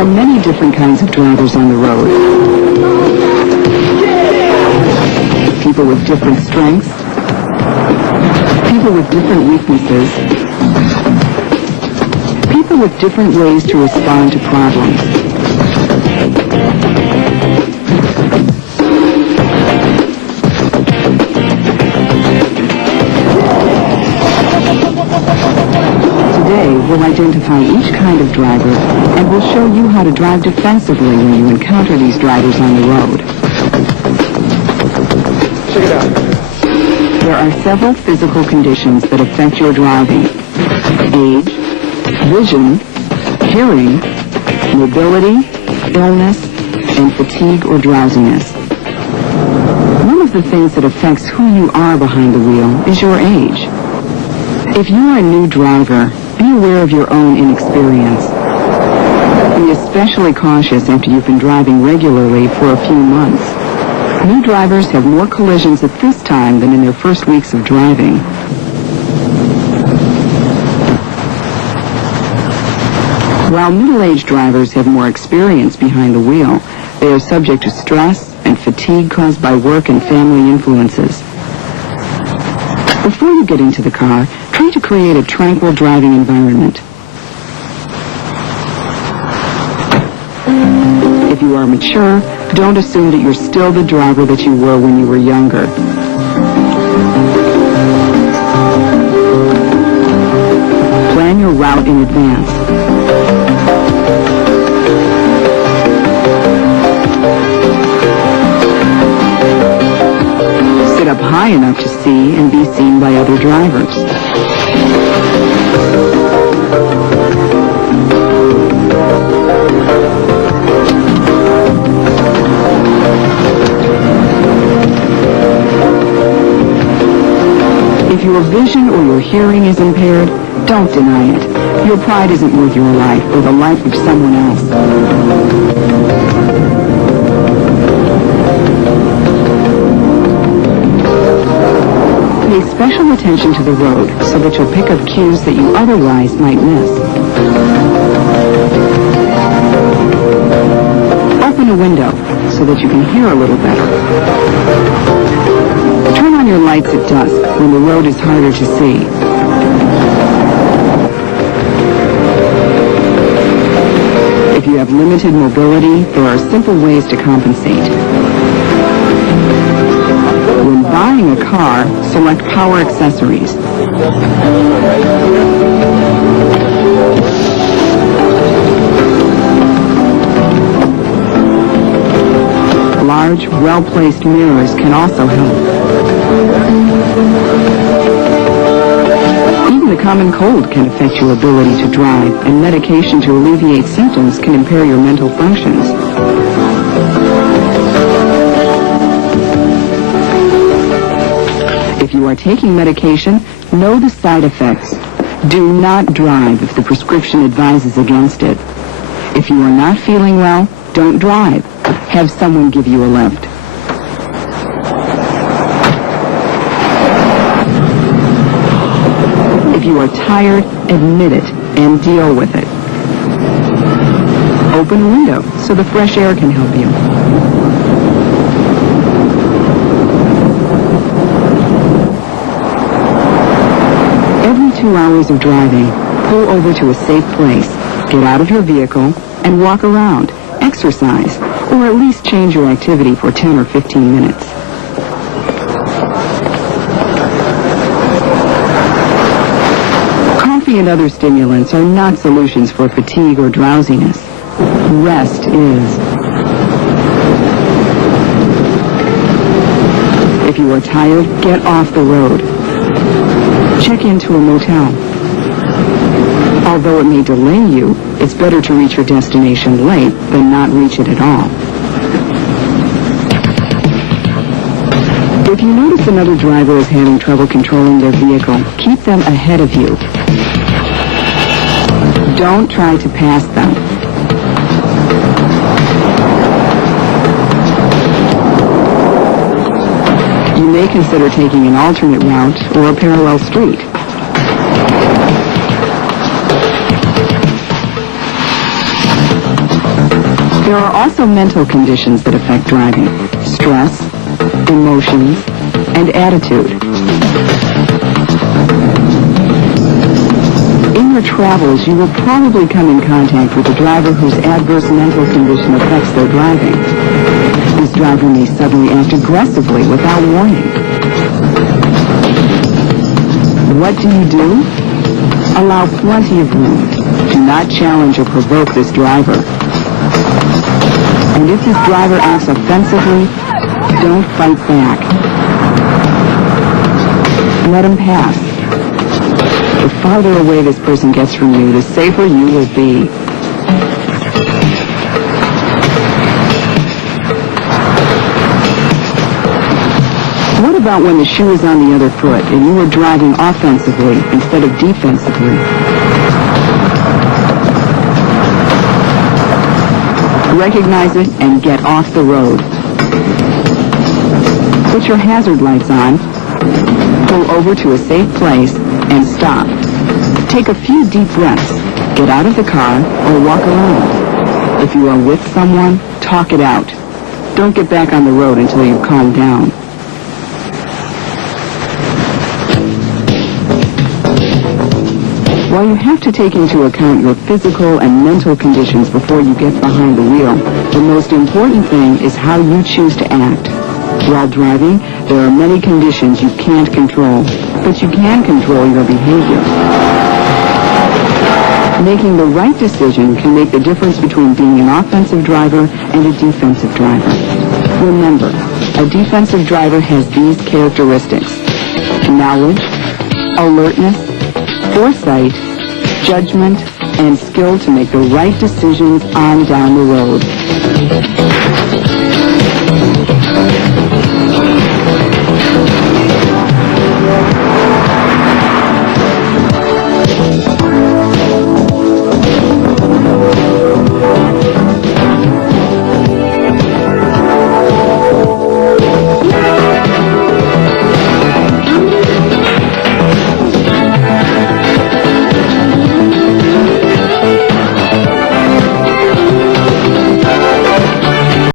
are many different kinds of drivers on the road. People with different strengths, people with different weaknesses, people with different ways to respond to problems. Today, we'll identify each kind of driver and we'll show you how to drive defensively when you encounter these drivers on the road. Check it out. There are several physical conditions that affect your driving. Age, vision, hearing, mobility, illness, and fatigue or drowsiness. One of the things that affects who you are behind the wheel is your age. If you are a new driver, be aware of your own inexperience. Be especially cautious after you've been driving regularly for a few months. New drivers have more collisions at this time than in their first weeks of driving. While middle-aged drivers have more experience behind the wheel, they are subject to stress and fatigue caused by work and family influences. Before you get into the car, try to create a tranquil driving environment. If you are mature, don't assume that you're still the driver that you were when you were younger. Plan your route in advance. Sit up high enough to see and be seen by other drivers. If your vision or your hearing is impaired, don't deny it. Your pride isn't worth your life or the life of someone else. Pay special attention to the road so that you'll pick up cues that you otherwise might miss. Open a window so that you can hear a little better. Turn on your lights at dusk when the road is harder to see. If you have limited mobility, there are simple ways to compensate. When buying a car, select power accessories. Large, well-placed mirrors can also help. Even a common cold can affect your ability to drive, and medication to alleviate symptoms can impair your mental functions. If you are taking medication, know the side effects. Do not drive if the prescription advises against it. If you are not feeling well, don't drive. Have someone give you a lift. If you are tired, admit it and deal with it. Open a window so the fresh air can help you. Every 2 hours of driving, pull over to a safe place, get out of your vehicle, and walk around, exercise, or at least change your activity for 10 or 15 minutes. Coffee and other stimulants are not solutions for fatigue or drowsiness. Rest is. If you are tired, get off the road. Check into a motel. Although it may delay you, it's better to reach your destination late than not reach it at all. If you notice another driver is having trouble controlling their vehicle, keep them ahead of you. Don't try to pass them. You may consider taking an alternate route or a parallel street. There are also mental conditions that affect driving: stress, emotions, and attitude. In your travels, you will probably come in contact with a driver whose adverse mental condition affects their driving. This driver may suddenly act aggressively without warning. What do? Allow plenty of room. Do not challenge or provoke this driver. And if this driver acts offensively, don't fight back. Let him pass. The farther away this person gets from you, the safer you will be. What about when the shoe is on the other foot and you are driving offensively instead of defensively? Recognize it and get off the road. Put your hazard lights on, pull over to a safe place, and stop. Take a few deep breaths. Get out of the car or walk around. If you are with someone, talk it out. Don't get back on the road until you've calmed down. While you have to take into account your physical and mental conditions before you get behind the wheel, the most important thing is how you choose to act. While driving, there are many conditions you can't control, but you can control your behavior. Making the right decision can make the difference between being an offensive driver and a defensive driver. Remember, a defensive driver has these characteristics: knowledge, alertness, foresight, judgment, and skill to make the right decisions on down the road.